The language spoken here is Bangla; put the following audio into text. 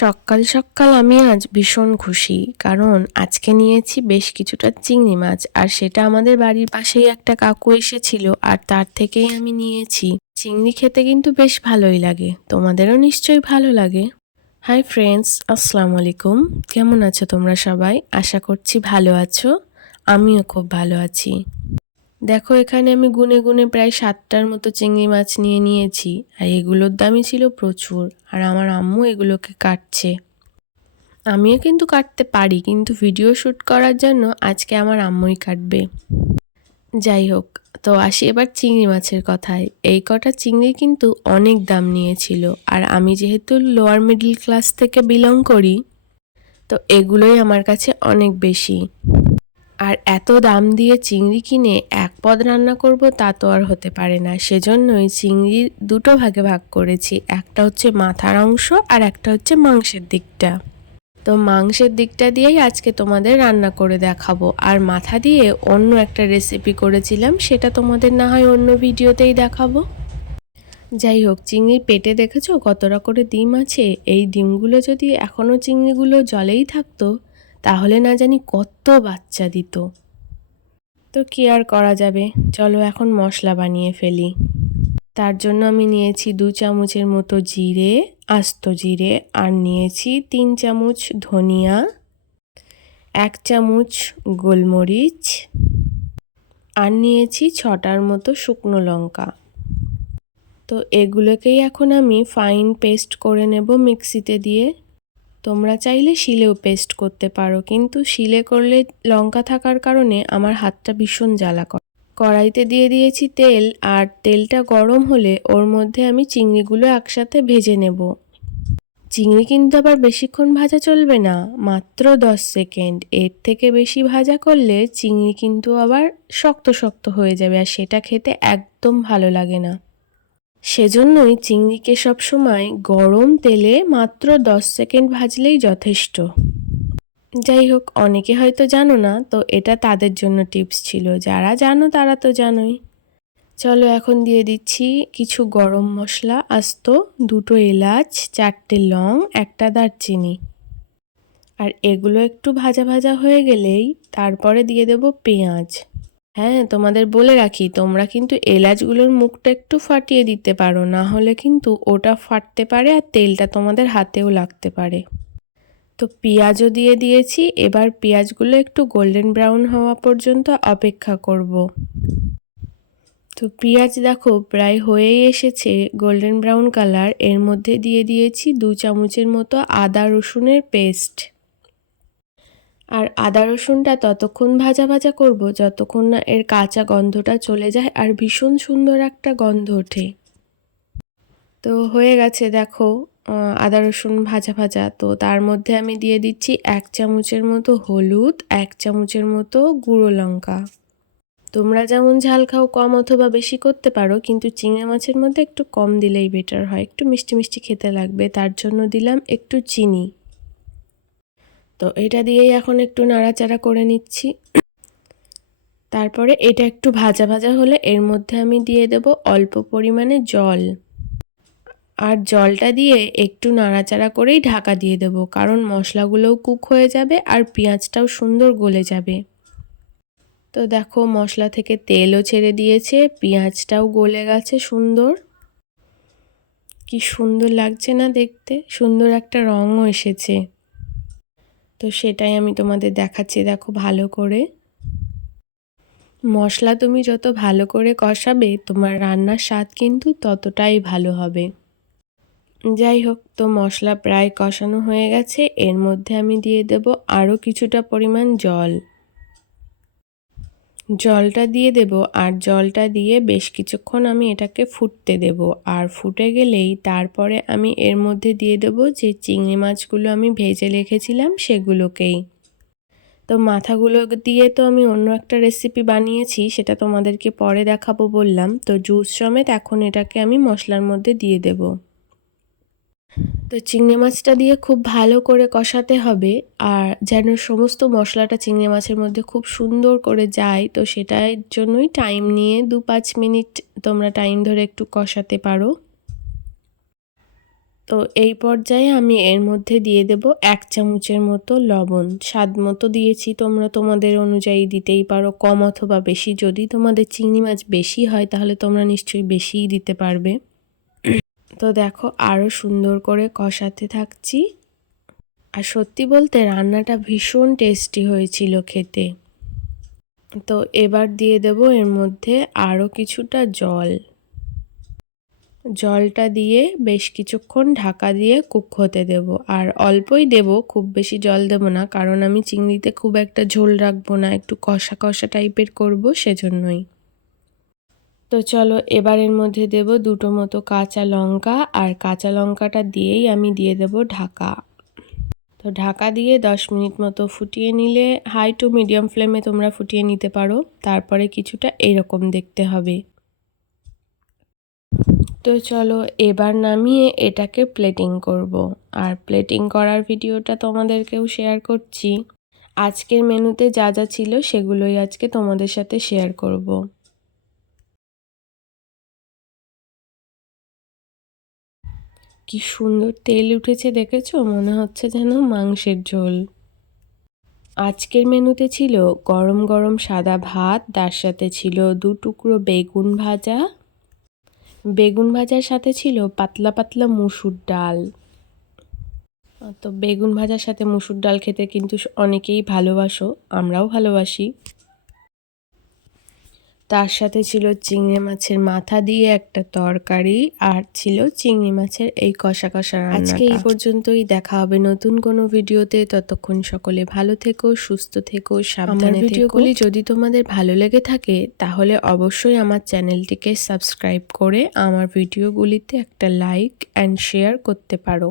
সকাল সকাল আমি আজ ভীষণ খুশি, কারণ আজকে নিয়েছি বেশ কিছুটা চিংড়ি মাছ, আর সেটা আমাদের বাড়ির পাশেই একটা কাকু এসেছিল, আর তার থেকেই আমি নিয়েছি। চিংড়ি খেতে কিন্তু বেশ ভালোই লাগে, তোমাদেরও নিশ্চয়ই ভালো লাগে। হাই ফ্রেন্ডস আসসালামু আলাইকুম। কেমন আছো তোমরা সবাই? আশা করছি ভালো আছো। আমিও খুব ভালো আছি। দেখো, এখানে আমি গুনে গুনে প্রায় সাতটার মতো চিংড়ি মাছ নিয়ে নিয়েছি, আর এগুলোর দামই ছিল প্রচুর, আর আমার আম্মু এগুলোকে কাটছে। আমিও কিন্তু কাটতে পারি, কিন্তু ভিডিও শ্যুট করার জন্য আজকে আমার আম্মুই কাটবে। যাই হোক, তো আসি এবার চিংড়ি মাছের কথায়। এই কটা চিংড়ি কিন্তু অনেক দাম নিয়েছিল, আর আমি যেহেতু লোয়ার মিডল ক্লাস থেকে বিলং করি, তো এগুলোই আমার কাছে অনেক বেশি। আর এত দাম দিয়ে চিংড়ি কিনে এক পদ রান্না করব তা তো আর হতে পারে না। সেজন্যই চিংড়ি দুটো ভাগে ভাগ করেছি। একটা হচ্ছে মাথার অংশ আর একটা হচ্ছে মাংসের দিকটা। তো মাংসের দিকটা দিয়েই আজকে তোমাদের রান্না করে দেখাবো। আর মাথা দিয়ে অন্য একটা রেসিপি করেছিলাম, সেটা তোমাদের না হয় অন্য ভিডিওতেই দেখাবো। যাই হোক চিংড়ির পেটে দেখেছ কতটা করে ডিম আছে? এই ডিমগুলো যদি এখনও চিংড়িগুলো জলেই থাকতো তাহলে না জানি কত বাচ্চা দিত। তো কি আর করা যাবে? চলো এখন মশলা বানিয়ে ফেলি। তার জন্য আমি নিয়েছি দু চামচের মতো জিরে, আস্ত জিরে, আর নিয়েছি তিন চামচ ধনিয়া, এক চামচ গোলমরিচ, আর নিয়েছি ছটার মতো শুকনো লঙ্কা। তো এগুলোকেই এখন আমি ফাইন পেস্ট করে নেব মিক্সিতে দিয়ে। তোমরা চাইলে শিলেও পেস্ট করতে পারো, কিন্তু শিলে করলে লঙ্কা থাকার কারণে আমার হাতটা ভীষণ জ্বালা করে। কড়াইতে দিয়ে দিয়েছি তেল, আর তেলটা গরম হলে ওর মধ্যে আমি চিংড়িগুলো একসাথে ভেজে নেব। চিংড়ি কিন্তু আবার বেশিক্ষণ ভাজা চলবে না, মাত্র দশ সেকেন্ড। এর থেকে বেশি ভাজা করলে চিংড়ি কিন্তু আবার শক্ত শক্ত হয়ে যাবে, আর সেটা খেতে একদম ভালো লাগে না। সেজন্যই চিংড়িকে সবসময় গরম তেলে মাত্র দশ সেকেন্ড ভাজলেই যথেষ্ট। যাই হোক, অনেকে হয়তো জানো না, তো এটা তাদের জন্য টিপস ছিল। যারা জানো, তারা তো জানোই। চলো এখন দিয়ে দিচ্ছি কিছু গরম মশলা, আস্ত দুটো এলাচ, চারটে লং, একটা দারচিনি। আর এগুলো একটু ভাজা ভাজা হয়ে গেলেই তারপরে দিয়ে দেব পেঁয়াজ। হ্যাঁ তোমাদের বলে রাখি, তোমরা কিন্তু এলাচগুলোর মুখটা একটু ফাটিয়ে দিতে পারো, না হলে কিন্তু ওটা ফাটতে পারে আর তেলটা তোমাদের হাতেও লাগতে পারে তো পেঁয়াজও দিয়ে দিয়েছি, এবার পেঁয়াজগুলো একটু গোল্ডেন ব্রাউন হওয়া পর্যন্ত অপেক্ষা করব। তো পেঁয়াজ দেখো, প্রায় হয়েই এসেছে গোল্ডেন ব্রাউন কালার, এর মধ্যে দিয়ে দিয়েছি দু চামচের মতো আদা রসুনের পেস্ট আর আদা রসুনটা ততক্ষণ ভাজা ভাজা করব যতক্ষণ না এর কাঁচা গন্ধটা চলে যায় আর ভীষণ সুন্দর একটা গন্ধ ওঠে। তো হয়ে গেছে দেখো আদা রসুন ভাজা ভাজা। তো তার মধ্যে আমি দিয়ে দিচ্ছি এক চামচের মতো হলুদ, এক চামচের মতো গুঁড়ো লঙ্কা। তোমরা যেমন ঝাল খাও কম অথবা বেশি করতে পারো, কিন্তু চিংড়ি মাছের মধ্যে একটু কম দিলেই বেটার হয়। একটু মিষ্টি মিষ্টি খেতে লাগবে। তার জন্য দিলাম একটু চিনি। তো এটা দিয়েই এখন একটু নাড়াচাড়া করে নিচ্ছি। তারপরে এটা একটু ভাজা ভাজা হলে এর মধ্যে আমি দিয়ে দেব অল্প পরিমাণে জল। আর জলটা দিয়ে একটু নাড়াচাড়া করেই ঢাকা দিয়ে দেব, কারণ মশলাগুলোও কুক হয়ে যাবে আর পেঁয়াজটাও সুন্দর গলে যাবে। তো দেখো মশলা থেকে তেলও ছেড়ে দিয়েছে, পেঁয়াজটাও গলে গেছে সুন্দর। কি সুন্দর লাগছে না দেখতে? সুন্দর একটা রঙও এসেছে। তো সেটাই আমি তোমাদের দেখাচ্ছি, দেখো ভালো করে। মশলা তুমি যত ভালো করে কষাবে, তোমার রান্নার স্বাদ কিন্তু ততটাই ভালো হবে। যাই হোক, তো মশলা প্রায় কষানো হয়ে গেছে, এর মধ্যে আমি দিয়ে দেব আরও কিছুটা পরিমাণ জল। জলটা দিয়ে দেব আর জলটা দিয়ে বেশ কিছুক্ষণ আমি এটাকে ফুটতে দেব। আর ফুটে গেলেই তারপরে আমি এর মধ্যে দিয়ে দেব যে চিংড়ি মাছগুলো আমি ভেজে রেখেছিলাম সেগুলোকেই। তো মাথাগুলো দিয়ে তো আমি অন্য একটা রেসিপি বানিয়েছি, সেটা তোমাদেরকে পরে দেখাবো বললাম। তো জুস সমেত এখন এটাকে আমি মশলার মধ্যে দিয়ে দেবো। তো চিংড়ি মাছটা দিয়ে খুব ভালো করে কষাতে হবে আর যেন সমস্ত মশলাটা চিংড়ি মাছের মধ্যে খুব সুন্দর করে যায়, তো সেটার জন্যই টাইম নিয়ে দু পাঁচ মিনিট তোমরা টাইম ধরে একটু কষাতে পারো। তো এই পর্যায়ে আমি এর মধ্যে দিয়ে দেব এক চামচের মতো লবণ। স্বাদ মতো দিয়েছি তোমরা, তোমাদের অনুযায়ী দিতেই পারো, কম অথবা বেশি। যদি তোমাদের চিংড়ি মাছ বেশি হয় তাহলে তোমরা নিশ্চয়ই বেশিই দিতে পারবে। তো দেখো আরও সুন্দর করে কষাতে থাকছি। আর সত্যি বলতে রান্নাটা ভীষণ টেস্টি হয়েছিল খেতে। তো এবার দিয়ে দেব এর মধ্যে আরও কিছুটা জল। জলটা দিয়ে বেশ কিছুক্ষণ ঢাকা দিয়ে কুক হতে দেব। আর অল্পই দেব, খুব বেশি জল দেব না, কারণ আমি চিংড়িতে খুব একটা ঝোল রাখব না, একটু কষা কষা টাইপের করব সেজন্যই। তো চলো এবারের মধ্যে দেব দুটো মতো কাঁচা লঙ্কা আর কাঁচা লঙ্কাটা দিয়েই আমি দিয়ে দেব ঢাকা তো ঢাকা দিয়ে দশ মিনিট মতো ফুটিয়ে নিলে হাই টু মিডিয়াম ফ্লেমে তোমরা ফুটিয়ে নিতে পারো, তারপরে কিছুটা এরকম দেখতে হবে তো চলো এবার নামিয়ে এটাকে প্লেটিং করব। আর প্লেটিং করার ভিডিওটা তোমাদেরকেও শেয়ার করছি আজকের মেনুতে যা যা ছিল সেগুলোই আজকে তোমাদের সাথে শেয়ার করব। কি সুন্দর তেল উঠেছে দেখেছ? মনে হচ্ছে যেন মাংসের ঝোল। আজকের মেনুতে ছিল গরম গরম সাদা ভাত, তার সাথে ছিল দু টুকরো বেগুন ভাজা। বেগুন ভাজার সাথে ছিল পাতলা পাতলা মুসুর ডাল। তো বেগুন ভাজার সাথে মুসুর ডাল খেতে কিন্তু অনেকেই ভালোবাসো, আমরাও ভালোবাসি। তার সাথে ছিল চিংড়ি মাছের মাথা দিয়ে একটা তরকারি আর ছিল চিংড়ি মাছের এই কষা কষা আজকে এই পর্যন্তই। দেখা হবে নতুন কোনো ভিডিওতে। ততক্ষণ সকলে ভালো থেকো সুস্থ থেকো সাবধানে ভিডিওগুলি যদি তোমাদের ভালো লেগে থাকে তাহলে অবশ্যই আমার চ্যানেলটিকে সাবস্ক্রাইব করে আমার ভিডিওগুলিতে একটা লাইক অ্যান্ড শেয়ার করতে পারো।